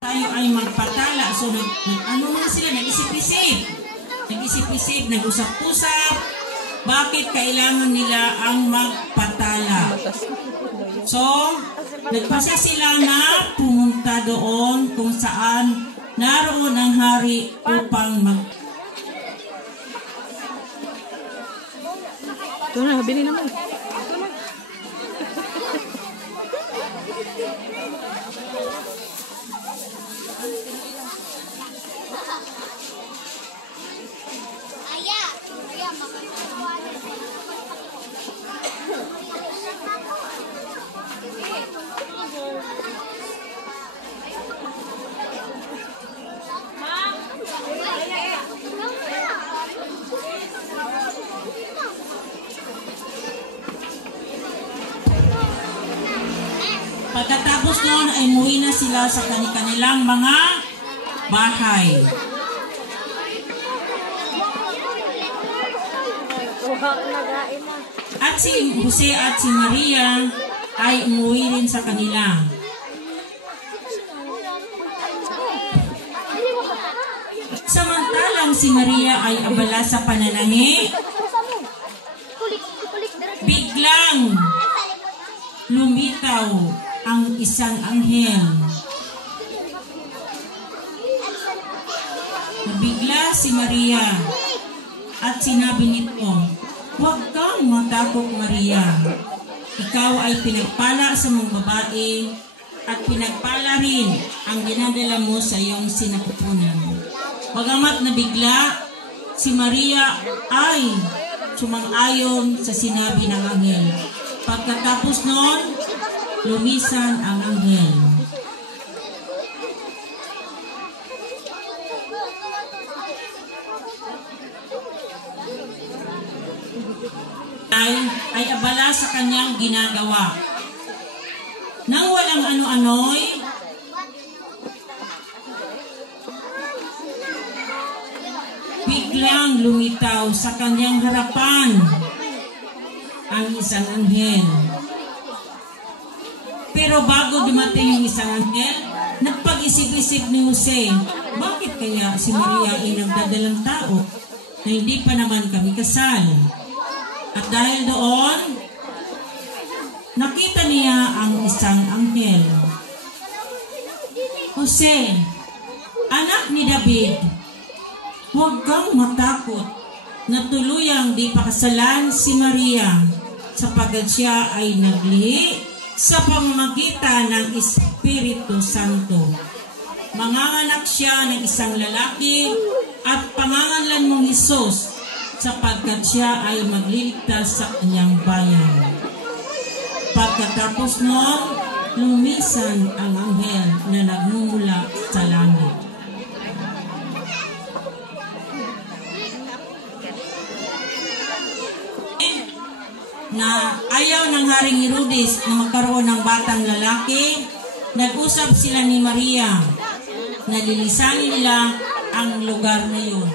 tayo ay magpatala. So, ano na sila? Nag-isip-isip, nag-usap-usap. Bakit kailangan nila ang magpatala? So, nagpasya sila na pumunta doon kung saan naroon ang hari upang Ito na, habili naman. Pagkatapos noon ay umuwi na sila sa kanilang mga bahay. At si Jose at si Maria ay umuwi rin sa kanila. Samantalang si Maria ay abala sa pananangin, biglang lumitaw ang isang anghel. Nabigla si Maria at sinabi nito, "Huwag kang matakot, Maria. Ikaw ay pinagpala sa mga babae at pinagpala rin ang dinadala mo sa iyong sinapupunan." Bagamat nabigla, si Maria ay sumang-ayon sa sinabi ng anghel. Pagkatapos noon, lumisan ang anghel. Ay abala sa kanyang ginagawa. Nang walang ano-ano'y, biglang lumitaw sa kanyang harapan ang isang anghel. Pero bago dumating yung isang anghel, nagpag-isip-isip ni Jose, bakit kaya si Maria ay nagdadalang tao na hindi pa naman kami kasal? At dahil doon, nakita niya ang isang anghel. Jose, anak ni David, huwag kang matakot na tuluyang di pakasalan si Maria sapagkat siya ay naglihi sa pamamagitan ng Espiritu Santo. Manganganak siya ng isang lalaki at pangangalan mong Hesus sapagkat siya ay magliligtas sa kanyang bayan. Pagkatapos noon, lumisan ang anghel na nagmumula sa langit. Na ayaw ng Haring Herodes na magkaroon ng batang lalaki, nag-usap sila ni Maria na lilisanin nila ang lugar na yun.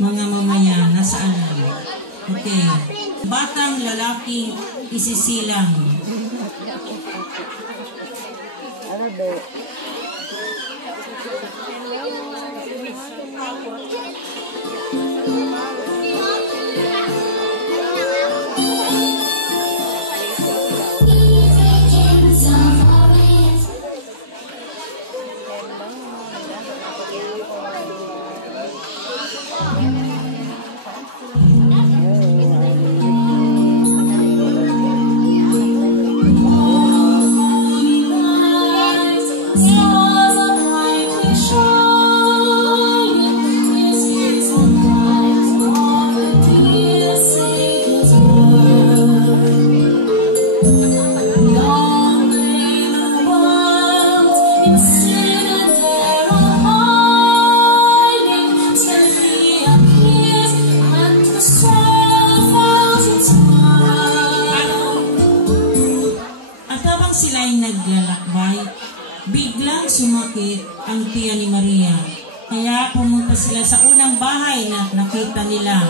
Mga mamaya, nasaan na? Okay. Batang lalaki isisilang. ang tiya ni Maria. Kaya pumunta sila sa unang bahay na nakita nila.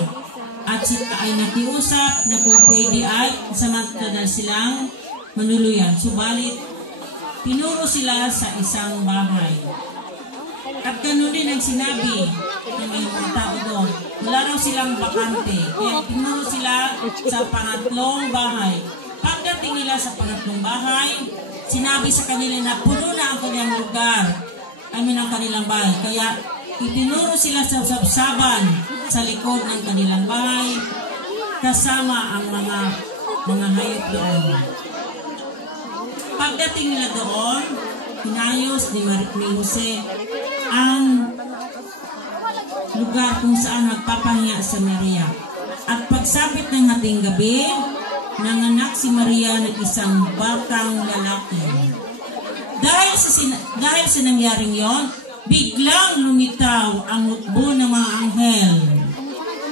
At sila ay nakiusap na kung pwede ay samantala silang manuluyan. Subalit, tinuro sila sa isang bahay. At ganun din ang sinabi ng mga tao doon. Wala raw silang bakante. Kaya tinuro sila sa pangatlong bahay. Pagdating nila sa pangatlong bahay, sinabi sa kanila na puno na ang kanilang lugar. Ang kanilang bahay. Kaya itinuro sila sa sabsaban sa likod ng kanilang bahay kasama ang mga hayop doon. Pagdating nila doon, inayos ni Jose ang lugar kung saan magpapahinga sa Maria. At pagsapit ng hating gabi, nanganak si Maria ng isang batang lalaki. Dahil sa nangyaring yon, biglang lumitaw ang hukbo ng mga anghel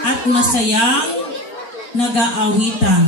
at masayang nag-aawitan.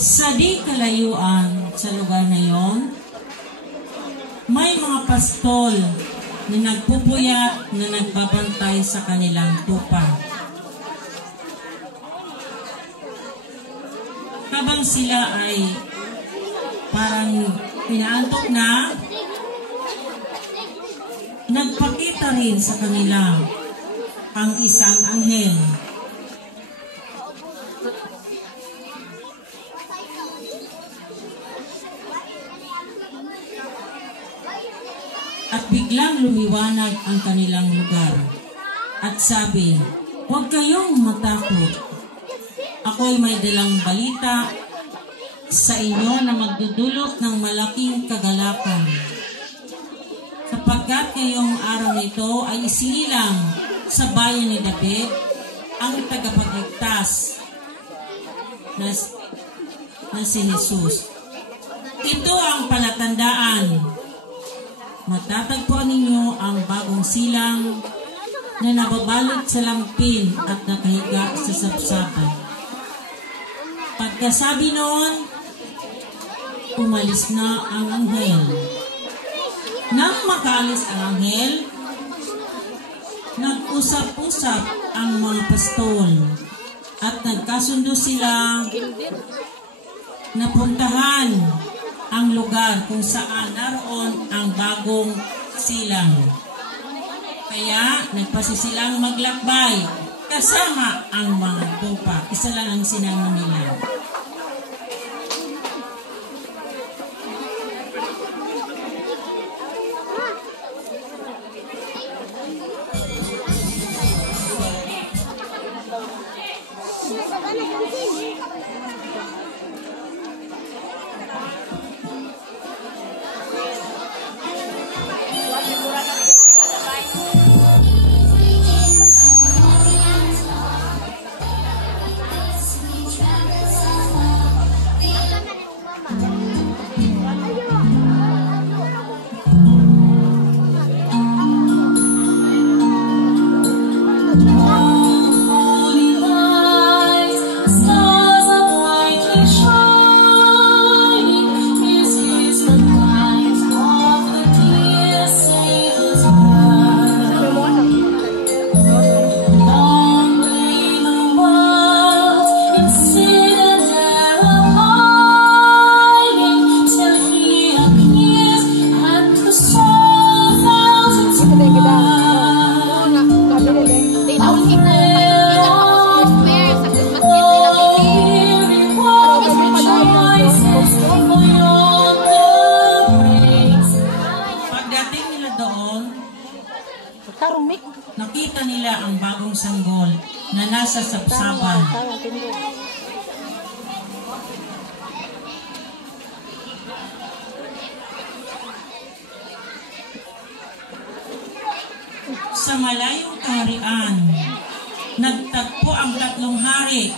Sa di kalayuan sa lugar na yon, may mga pastol na nagpupuyat na nagbabantay sa kanilang tupa. Habang sila ay parang pinaantok na, nagpakita rin sa kanila ang isang anghel. At biglang lumiwanag ang kanilang lugar. At sabi, "Huwag kayong matakot. Ako'y may dalang balita sa inyo na magdudulot ng malaking kagalakan. Sapagkat ngayong araw nito ay isinilang sa bayan ni David ang tagapagligtas na si Jesus. Ito ang palatandaan. Matatagpuan ninyo ang bagong silang na nababalot sa lampin at nakahiga sa sapsapan." Pagkasabi noon, umalis na ang anghel. Nang makaalis ang anghel, Nag-usap-usap ang mga pastol at nagkasundo sila na puntahan ang lugar kung saan naroon ang bagong silang. Kaya nagpasisilang maglakbay kasama ang mga tupa. Isa lang ang sinama nila. Nakita nila ang bagong sanggol na nasa sapsapan. Sa malayong kaharian, nagtagpo ang tatlong hari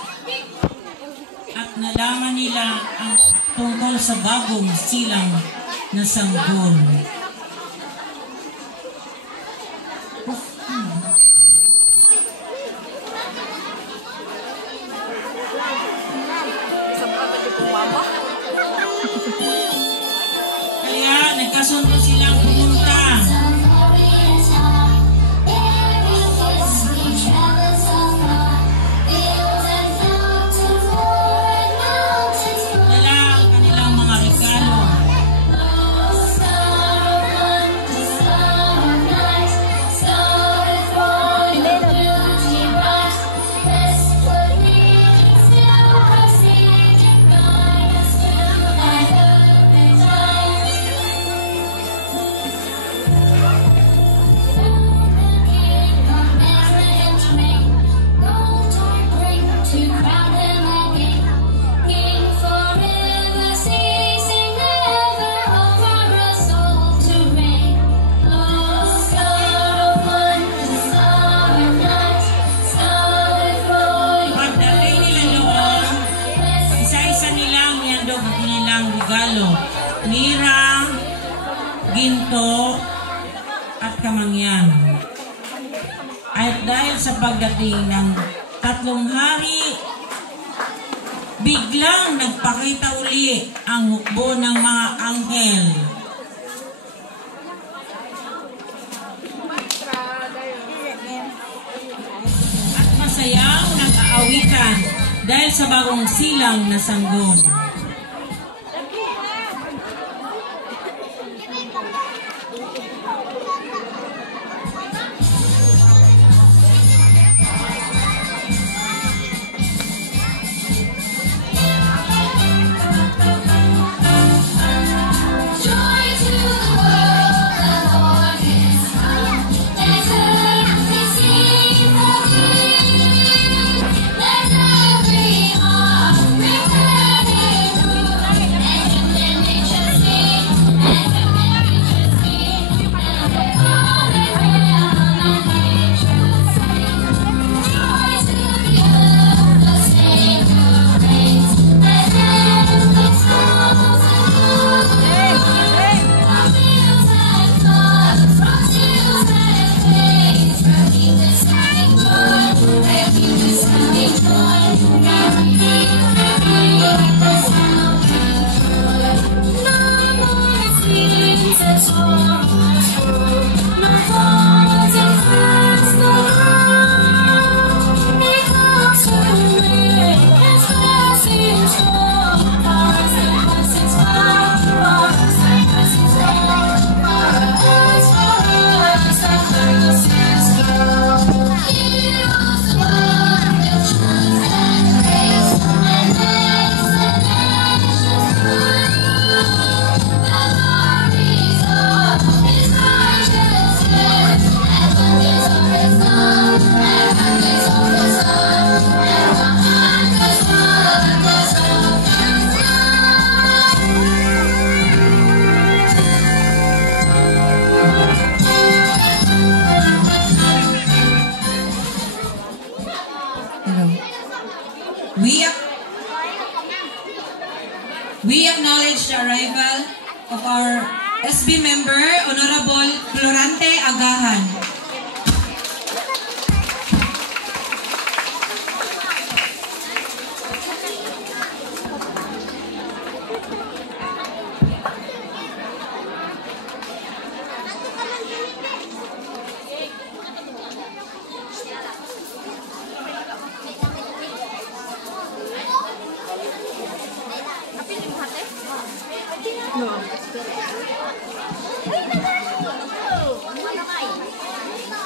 at nalaman nila ang tungkol sa bagong silang na sanggol. Kaya nagkasundo silang pumunta. Dala ang kanilang mga regalo. Lira, ginto, at kamangyan. At dahil sa pagdating ng tatlong hari, biglang nagpakita uli ang hukbo ng mga anghel. At masayang nag-aawitan dahil sa bagong silang na sanggol. Let every heart return. SB member, Honorable Florante Agahan.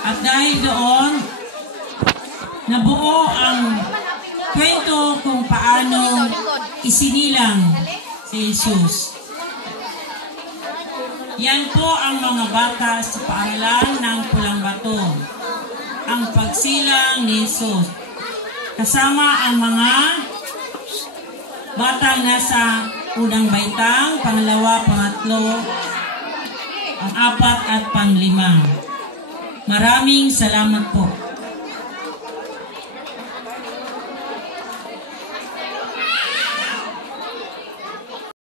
At dahil doon, nabuo ang kwento kung paano isinilang si Jesus. Yan po ang mga bata sa paaralan ng Pulang Bato. Ang pagsilang ni Jesus. Kasama ang mga batang nasa unang baitang, pangalawa, pangatlo, ang apat at panglima. Maraming salamat po.